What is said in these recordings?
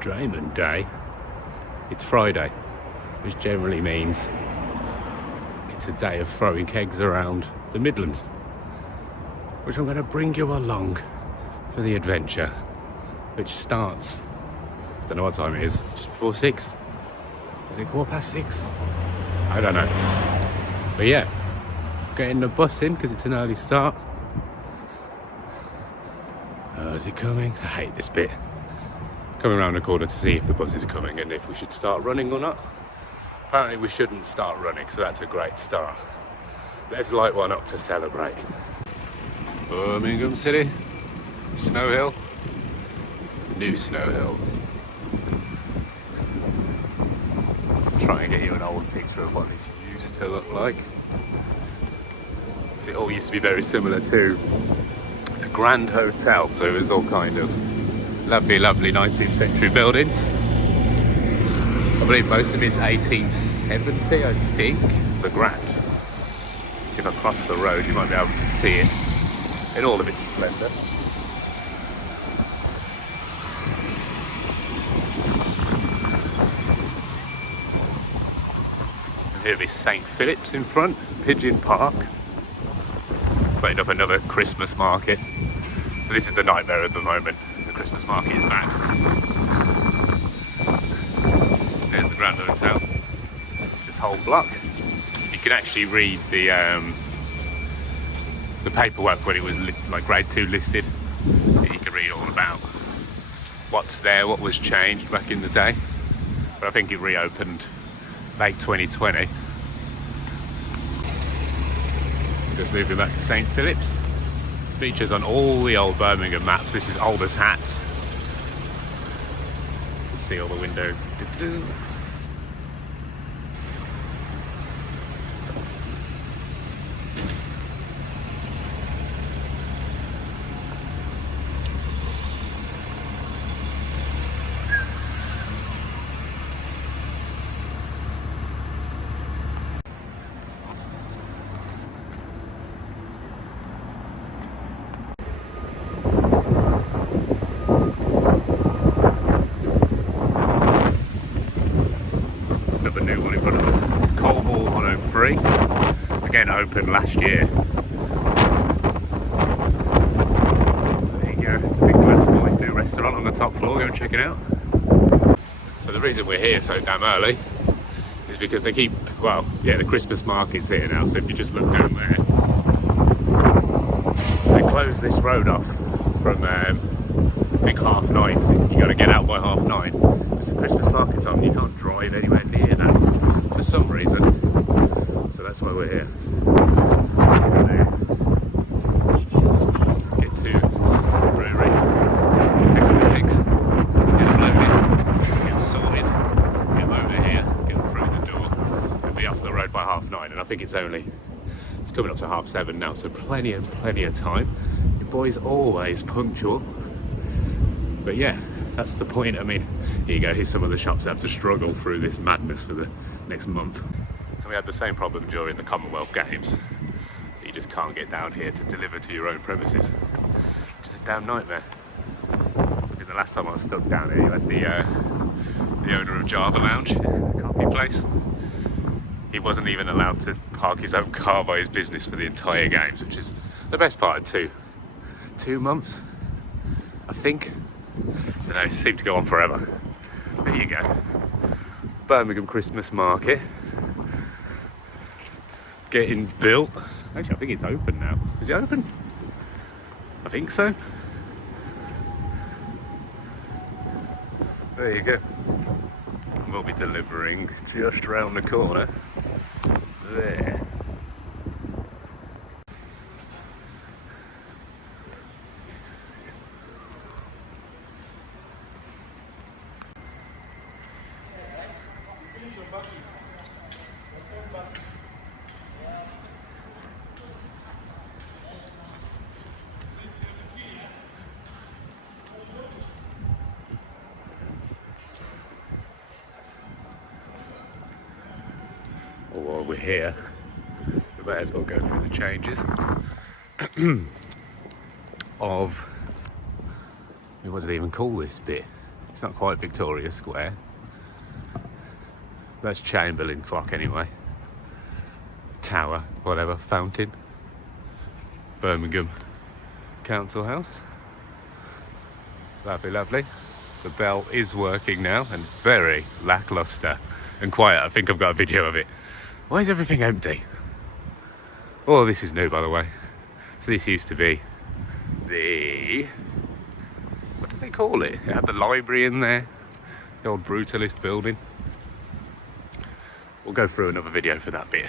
Drayman Day. It's Friday, which generally means it's a day of throwing kegs around the Midlands, which I'm going to bring you along for the adventure, which starts, I don't know what time it is, just before 6. Is it 6:15? I don't know. But yeah, getting the bus in because it's an early start. Oh, is it coming? I hate this bit. Coming around the corner to see if the bus is coming and if we should start running or not. Apparently we shouldn't start running, so that's a great start. Let's light one up to celebrate. Birmingham City, Snow Hill, New Snow Hill. Try and get you an old picture of what this used to look like. It all used to be very similar to a grand hotel, so it was all kind of lovely 19th century buildings. I believe most of it's 1870, I think. The Grand. If I cross the road, you might be able to see it in all of its splendour. And here is St Philip's in front, Pigeon Park. Putting up another Christmas market. So this is the nightmare at the moment. The Christmas market is back. There's the Grand Hotel. This whole block. You can actually read the paperwork when it was like grade 2 listed. You can read all about what's there, what was changed back in the day. But I think it reopened late 2020. Just moving back to St Philip's. Features on all the old Birmingham maps. This is old as hats. You can see all the windows. New one in front of us, Coal Hall 103, again opened last year. There you go, it's a big glass point, new restaurant on the top floor, go and check it out. So the reason we're here so damn early is because they keep, the Christmas market's here now, so if you just look down there, they close this road off from I think 9:30, so you got to get out by 9:30. The Christmas market's on, you can't drive anywhere near that for some reason, so that's why we're here. Get to Sommar Brewery, pick up the kegs, get them loaded, get them sorted, get them over here, get them through the door, and be off the road by 9:30. And I think it's coming up to 7:30 now, so plenty of time. Your boy's always punctual, but yeah, that's the point. I mean, here you go, here's some of the shops that have to struggle through this madness for the next month. And we had the same problem during the Commonwealth Games. You just can't get down here to deliver to your own premises. Which is a damn nightmare. I think the last time I was stuck down here, you had the owner of Java Lounge, his coffee place. He wasn't even allowed to park his own car by his business for the entire games, which is the best part of 2 months, I think. So no, it seemed to go on forever. There you go. Birmingham Christmas Market. Getting built. Actually, I think it's open now. Is it open? I think so. There you go. We'll be delivering just around the corner. There. While we're here, we may as well go through the changes of, what does it even call this bit? It's not quite Victoria Square. That's Chamberlain clock anyway. Tower, whatever, fountain. Birmingham Council House. Lovely, lovely. The bell is working now and it's very lackluster and quiet. I think I've got a video of it. Why is everything empty? Oh, this is new, by the way. So this used to be the... what did they call it? It had the library in there. The old brutalist building. We'll go through another video for that bit.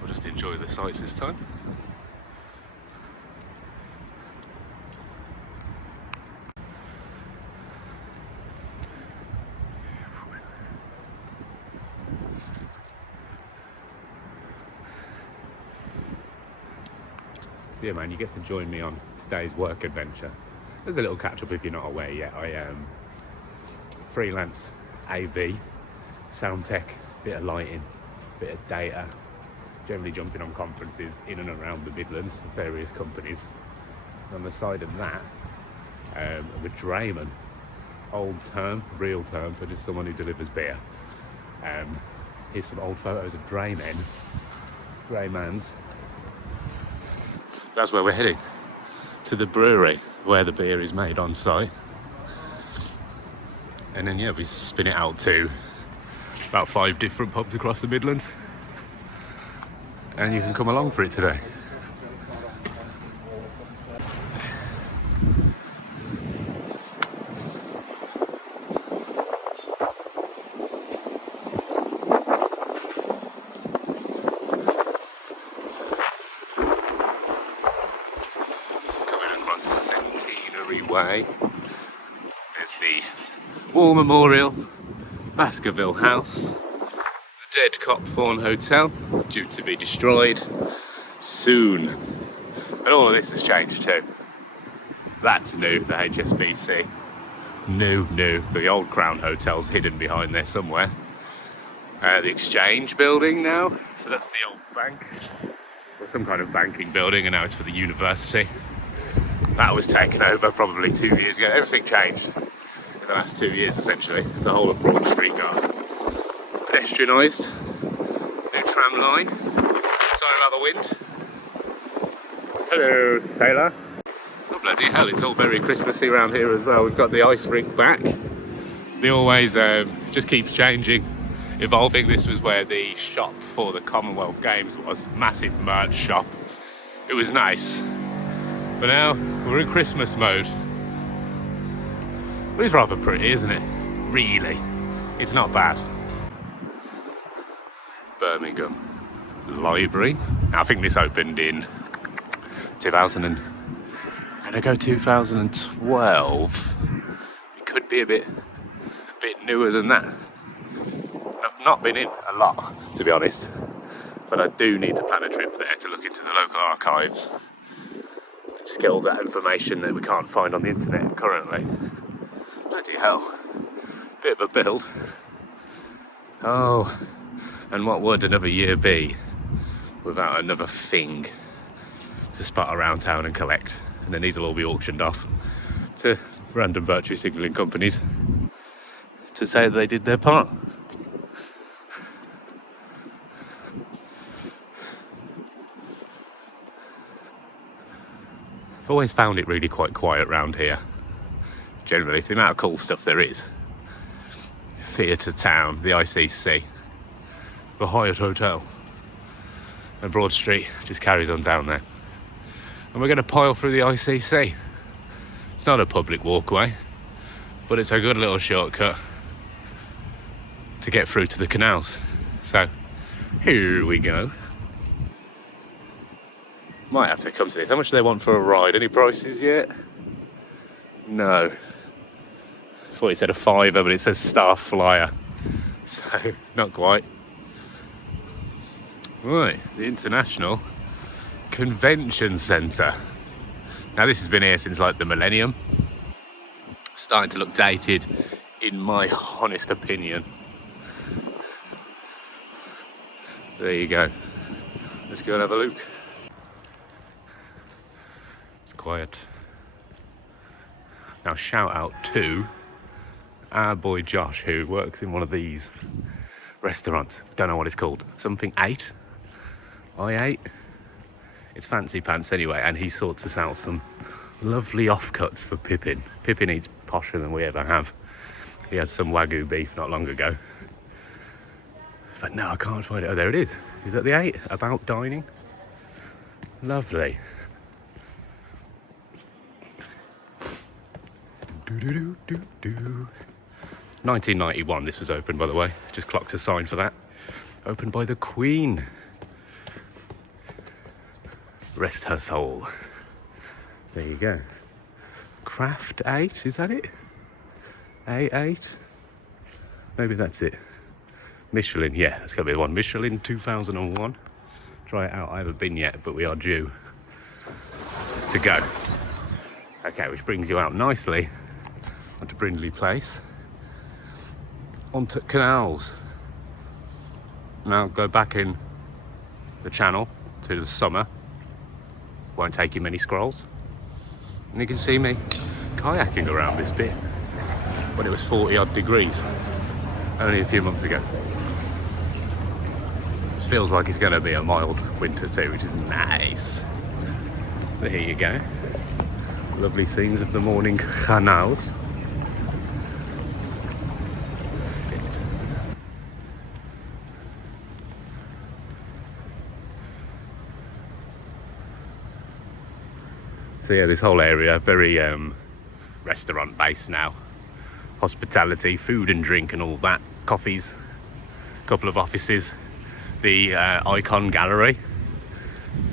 We'll just enjoy the sights this time. So yeah, man, you get to join me on today's work adventure. There's a little catch up if you're not aware yet. I am freelance AV, sound tech, bit of lighting, bit of data, generally jumping on conferences in and around the Midlands for various companies. On the side of that, I'm a Drayman, old term, real term for just someone who delivers beer. Here's some old photos of Draymen, Draymans. That's where we're heading, to the brewery where the beer is made on site. And then yeah, we spin it out to about 5 different pubs across the Midlands. And you can come along for it today. Way. There's the War Memorial, Baskerville House, the Dead Copthorne Hotel, due to be destroyed soon. And all of this has changed too. That's new, the HSBC. New. The old Crown Hotel's hidden behind there somewhere. The Exchange building now, so that's the old bank. Or some kind of banking building, and now it's for the university. That was taken over probably 2 years ago. Everything changed in the last 2 years, essentially. The whole of Broad Street got pedestrianised. New tram line. Sorry about the wind. Hello, sailor. Oh, bloody hell, it's all very Christmassy around here as well. We've got the ice rink back. They always just keeps changing, evolving. This was where the shop for the Commonwealth Games was. Massive merch shop. It was nice. But now we're in Christmas mode. But it's rather pretty, isn't it? Really. It's not bad. Birmingham Library. I think this opened in 2012. It could be a bit newer than that. I've not been in a lot, to be honest. But I do need to plan a trip there to look into the local archives. Just get all that information that we can't find on the internet currently. Bloody hell. Bit of a build. Oh, and what would another year be without another thing to spot around town and collect? And then these will all be auctioned off to random virtue signalling companies to say that they did their part. I've always found it really quite quiet around here. Generally, the amount of cool stuff there is. Theatre Town, the ICC, the Hyatt Hotel, and Broad Street just carries on down there. And we're going to pile through the ICC. It's not a public walkway, but it's a good little shortcut to get through to the canals. So, here we go. Might have to come to this. How much do they want for a ride? Any prices yet? No. I thought it said a £5, but it says Star Flyer. So, not quite. Right, the International Convention Centre. Now this has been here since like the millennium. Starting to look dated, in my honest opinion. There you go. Let's go and have a look. Quiet. Now shout out to our boy Josh, who works in one of these restaurants. Don't know what it's called. Something 8? I8? It's fancy pants anyway, and he sorts us out some lovely offcuts for Pippin. Pippin eats posher than we ever have. He had some Wagyu beef not long ago. But no, I can't find it. Oh, there it is. Is that the 8? About dining? Lovely. 1991 this was opened, by the way. Just clocked a sign for that. Opened by the Queen. Rest her soul. There you go. Craft 8, is that it? A8? Maybe that's it. Michelin, yeah, that's gotta be the one. Michelin 2001. Try it out. I haven't been yet, but we are due to go. Okay, which brings you out nicely onto Brindley Place, onto canals. Now go back in the channel to the summer. Won't take you many scrolls. And you can see me kayaking around this bit when it was 40 odd degrees only a few months ago. It feels like it's going to be a mild winter too, which is nice. But here you go. Lovely scenes of the morning canals. So yeah, this whole area, very restaurant based now. Hospitality, food and drink and all that. Coffees, a couple of offices. The Icon Gallery.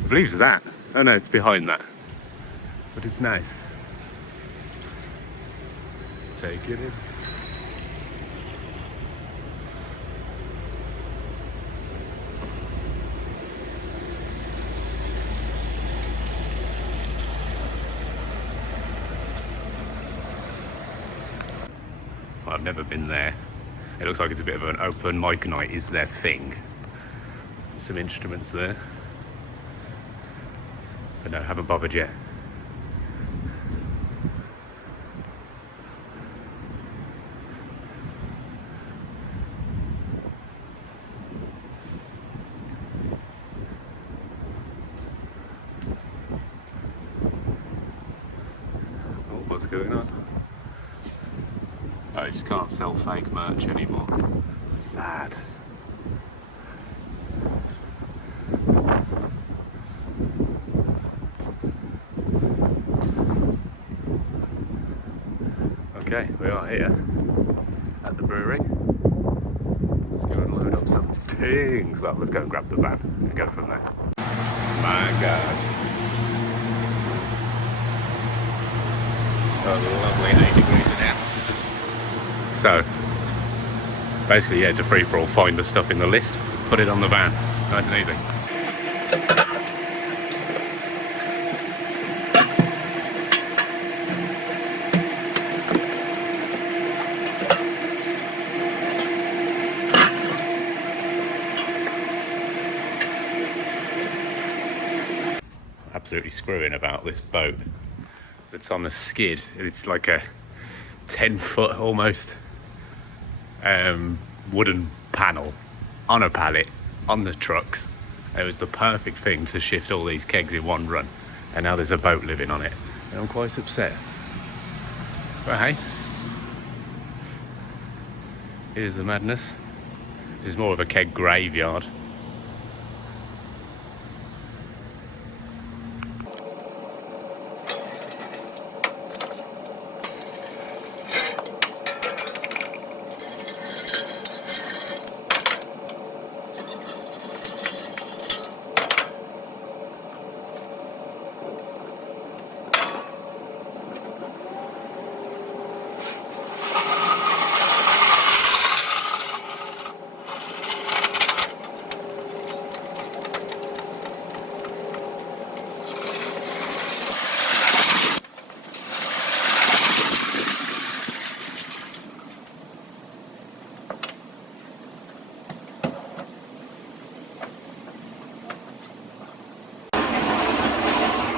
I believe it's that. Oh no, it's behind that. But it's nice. Take it in. I've never been there. It looks like it's a bit of an open mic night is their thing. Some instruments there. But no, haven't bothered yet. Oh, what's going on? Oh, you just can't sell fake merch anymore. Sad. Okay, we are here at the brewery. Let's go and load up some things. Well, let's go and grab the van and go from there. My God. So lovely 8 degrees in here. So, basically, yeah, it's a free-for-all. Find the stuff in the list, put it on the van. Nice and easy. Absolutely screwing about this boat that's on a skid. It's like a 10-foot almost wooden panel on a pallet on the trucks. It was the perfect thing to shift all these kegs in one run, and now there's a boat living on it, and I'm quite upset. But hey, here's the madness. This is more of a keg graveyard.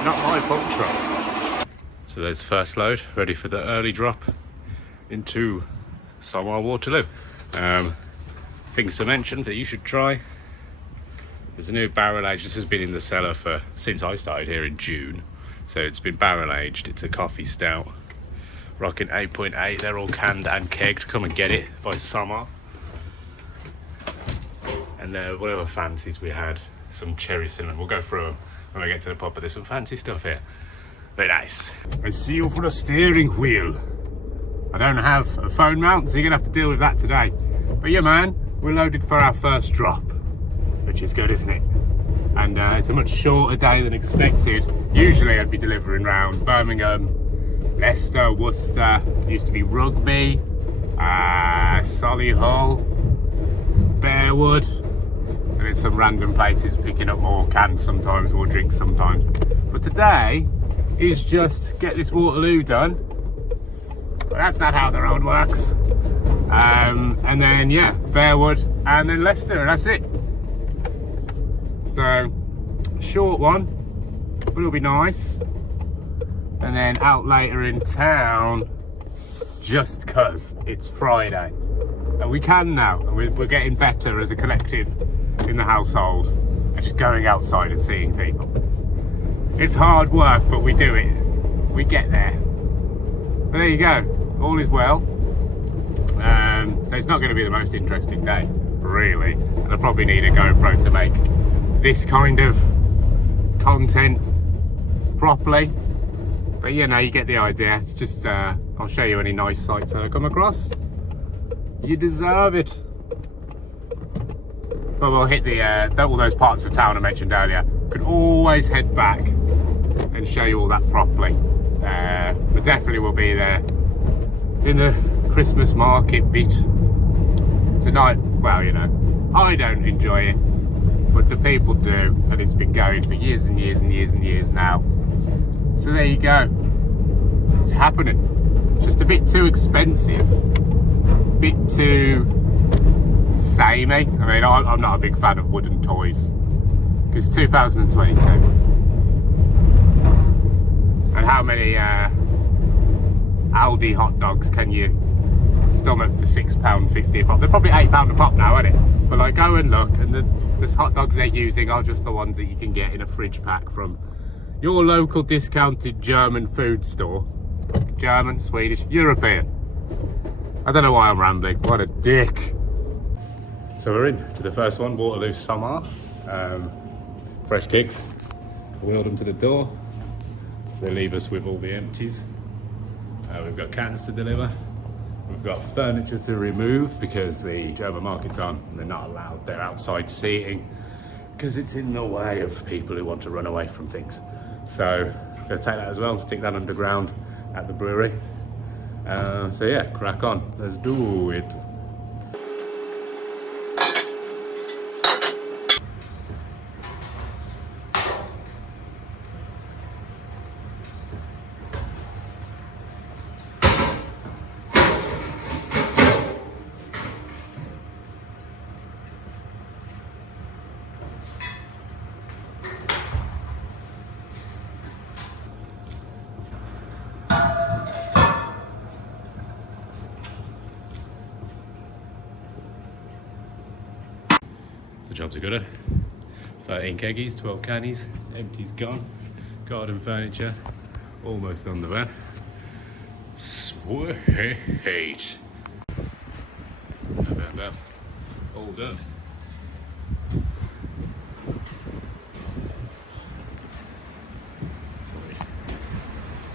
Not my pump truck. So there's first load, ready for the early drop into Sommar Waterloo. Things to mention that you should try. There's a new barrel aged. This has been in the cellar since I started here in June. So it's been barrel aged. It's a coffee stout. Rocking 8.8. They're all canned and kegged. Come and get it by Sommar. And whatever fancies we had. Some cherry cinnamon. We'll go through them when we get to the pub, but there's some fancy stuff here. Very nice. I see you for the steering wheel. I don't have a phone mount, so you're gonna have to deal with that today. But yeah, man, we're loaded for our first drop, which is good, isn't it? And it's a much shorter day than expected. Usually I'd be delivering around Birmingham, Leicester, Worcester, used to be Rugby, Solihull, Bearwood, and then some random places picking up more cans sometimes, more drinks sometimes. But today is just get this Waterloo done. But that's not how the road works. And then yeah, Bearwood and then Leicester, and that's it. So short one, but it'll be nice. And then out later in town, just cause it's Friday. And we can now, and we're getting better as a collective in the household and just going outside and seeing people. It's hard work, but we do it. We get there. But there you go, all is well. So it's not going to be the most interesting day, really. And I probably need a GoPro to make this kind of content properly. But you know, you get the idea. It's just, I'll show you any nice sights that I come across. You deserve it. But we'll hit all those parts of town I mentioned earlier. Could always head back and show you all that properly. But definitely will be there in the Christmas market bit. Tonight, well, you know, I don't enjoy it, but the people do, and it's been going for years and years and years and years now. So there you go. It's happening. It's just a bit too expensive, a bit too samey. I mean, I'm not a big fan of wooden toys because it's 2022. And how many Aldi hot dogs can you stomach for £6.50 a pop? They're probably £8 a pop now, aren't it? But like, go and look, and the hot dogs they're using are just the ones that you can get in a fridge pack from your local discounted German food store. German, Swedish, European. I don't know why I'm rambling. What a dick. So we're in to the first one, Waterloo Sommar. Fresh kegs. Wheeled them to the door. They leave us with all the empties. We've got cans to deliver. We've got furniture to remove because the German market's on and they're not allowed their outside seating because it's in the way of people who want to run away from things. So I'm going to take that as well and stick that underground at the brewery. So yeah, crack on. Let's do it. The jobs are good. 13 keggies, 12 cannies, empty's gone. Garden furniture, almost on the van. Sweet. All done.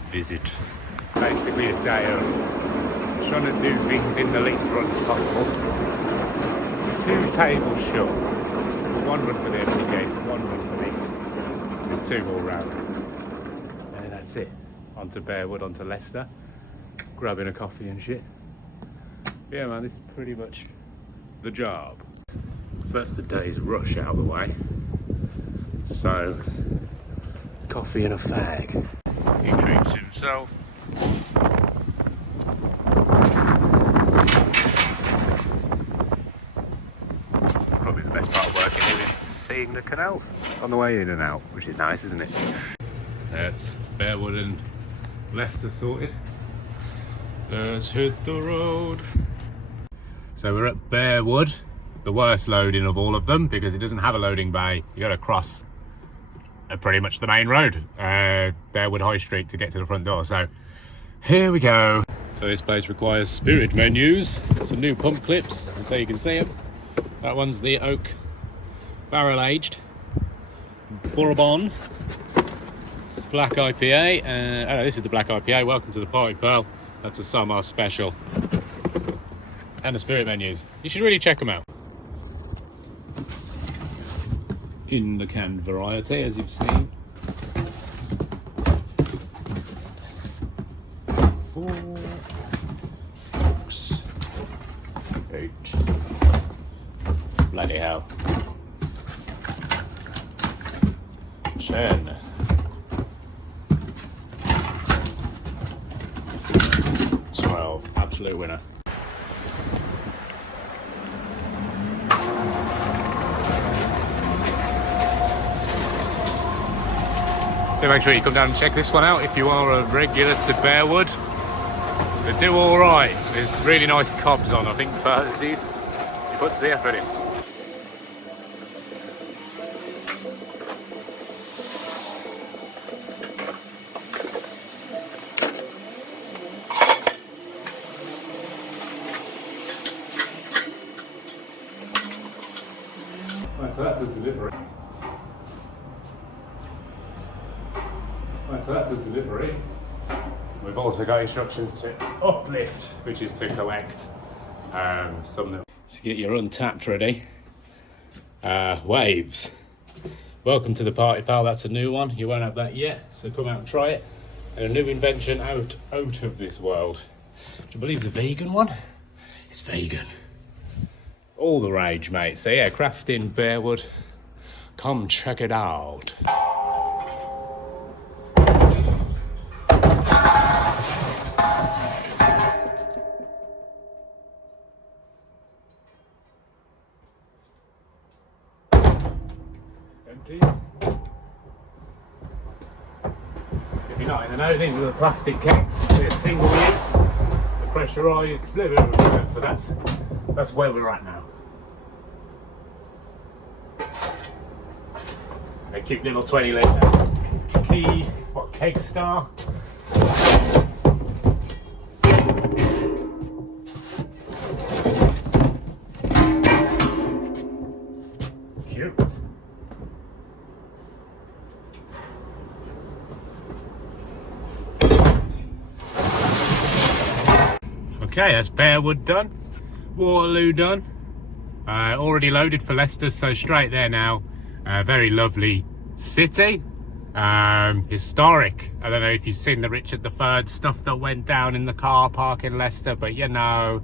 Visit. Basically a day of trying to do things in the least runs possible. 2 tables short. One run for the empty games, one run for this. There's 2 more round. And then that's it. On to Bearwood, on to Leicester. Grabbing a coffee and shit. Yeah man, this is pretty much the job. So that's the day's rush out of the way. So, coffee and a fag. He treats himself. Probably the best part of working here is seeing the canals on the way in and out, which is nice, isn't it? That's Bearwood and Leicester sorted. Let's hit the road. So we're at Bearwood, the worst loading of all of them because it doesn't have a loading bay. You got to cross pretty much the main road, Bearwood High Street, to get to the front door. So here we go. So this place requires spirit menus, some new pump clips, so you can see them. That one's the oak barrel aged Bourbon black IPA. Oh, this is the black IPA. Welcome to the party, Pearl. That's a Sommar special. And the spirit menus. You should really check them out. In the canned variety, as you've seen. 4, 6, 8. Bloody hell. 10. 12. Absolute winner. So make sure you come down and check this one out if you are a regular to Bearwood. They do alright. There's really nice cobs on, I think, Thursdays. He puts the effort in. Right, so that's the delivery. Right, so that's the delivery. We've also got instructions to uplift, which is to collect some to get your UnTapped ready. Waves. Welcome to the party, pal. That's a new one. You won't have that yet, so come out and try it. And a new invention out of this world. Do you believe the vegan one? It's vegan. All the rage, mate. So yeah, crafting Bearwood. Come check it out. Please. If you're not in the know, these are the plastic kegs. They're single use, they're pressurised, blah, blah, blah, blah. But that's where we're at now. A cute little 20 litre key, keg star. Cute. Okay, that's Bearwood done, Waterloo done, already loaded for Leicester, so straight there now. Very lovely city, historic. I don't know if you've seen the Richard III stuff that went down in the car park in Leicester, but you know,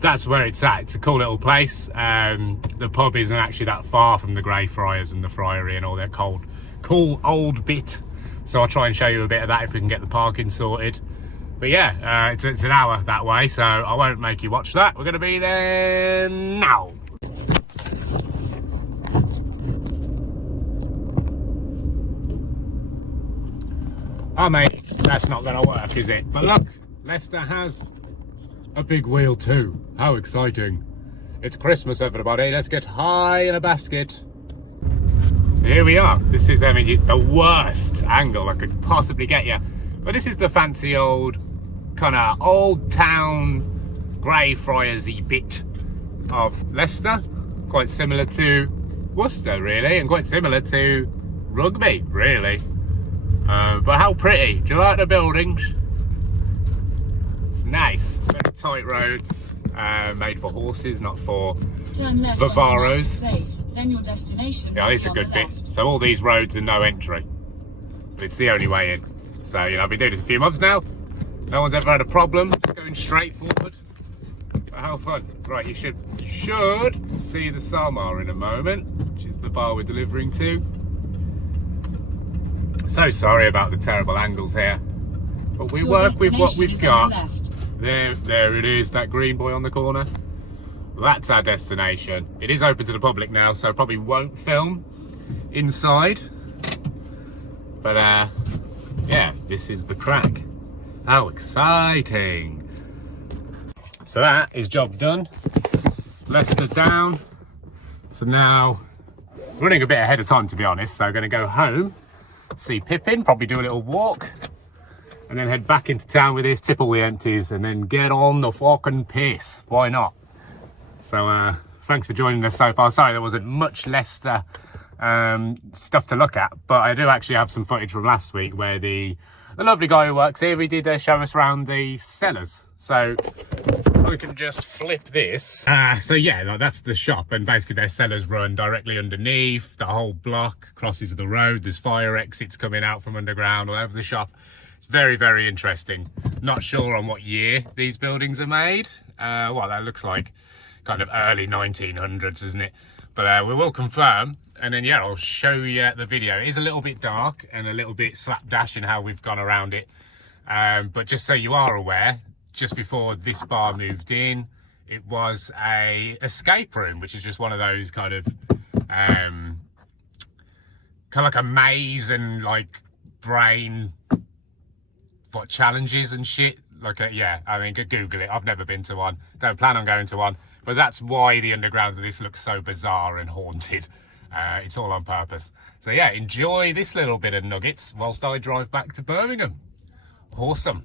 that's where it's at. It's a cool little place. The pub isn't actually that far from the Greyfriars and the Friary and all that cool old bit, so I'll try and show you a bit of that if we can get the parking sorted. But yeah, it's an hour that way, so I won't make you watch that. We're going to be there now. Oh mate, that's not going to work, is it? But look, Leicester has a big wheel too. How exciting. It's Christmas, everybody. Let's get high in a basket. So here we are. This is, I mean, the worst angle I could possibly get you. But this is the fancy old kind of old town Greyfriars-y bit of Leicester, quite similar to Worcester really, and quite similar to Rugby really, but how pretty. Do you like the buildings? It's nice. Very tight roads, made for horses, not for Vavaros. Place, then your destination. Yeah, it's a good bit. So all these roads are no entry, but it's the only way in. So, you know, I've been doing this a few months now. No one's ever had a problem. Just going straight forward. But how fun. Right, you should see the Sommar in a moment, which is the bar we're delivering to. So sorry about the terrible angles here. But we work with what we've got. There it is, that green boy on the corner. That's our destination. It is open to the public now, so I probably won't film inside. But yeah, this is the crack. How exciting. So that is job done. Leicester down. So now, running a bit ahead of time to be honest, so I'm going to go home, see Pippin, probably do a little walk, and then head back into town with this, tipple we empties, and then get on the fucking piss. Why not? So thanks for joining us so far. Sorry there wasn't much Leicester stuff to look at, but I do actually have some footage from last week where the lovely guy who works here, he did show us around the cellars. So we can just flip this. So yeah, like, that's the shop, and basically their cellars run directly underneath. The whole block crosses the road. There's fire exits coming out from underground all over the shop. It's very, very interesting. Not sure on what year these buildings are made. Well, that looks like kind of early 1900s, isn't it? But we will confirm, and then yeah, I'll show you the video. It is a little bit dark and a little bit slapdash in how we've gone around it, but just so you are aware, just before this bar moved in, it was a escape room, which is just one of those kind of like a maze and like brain challenges and shit. Like yeah, I mean, Google it. I've never been to one, don't plan on going to one, but that's why the underground of this looks so bizarre and haunted. It's all on purpose. So yeah, enjoy this little bit of nuggets whilst I drive back to Birmingham. Awesome.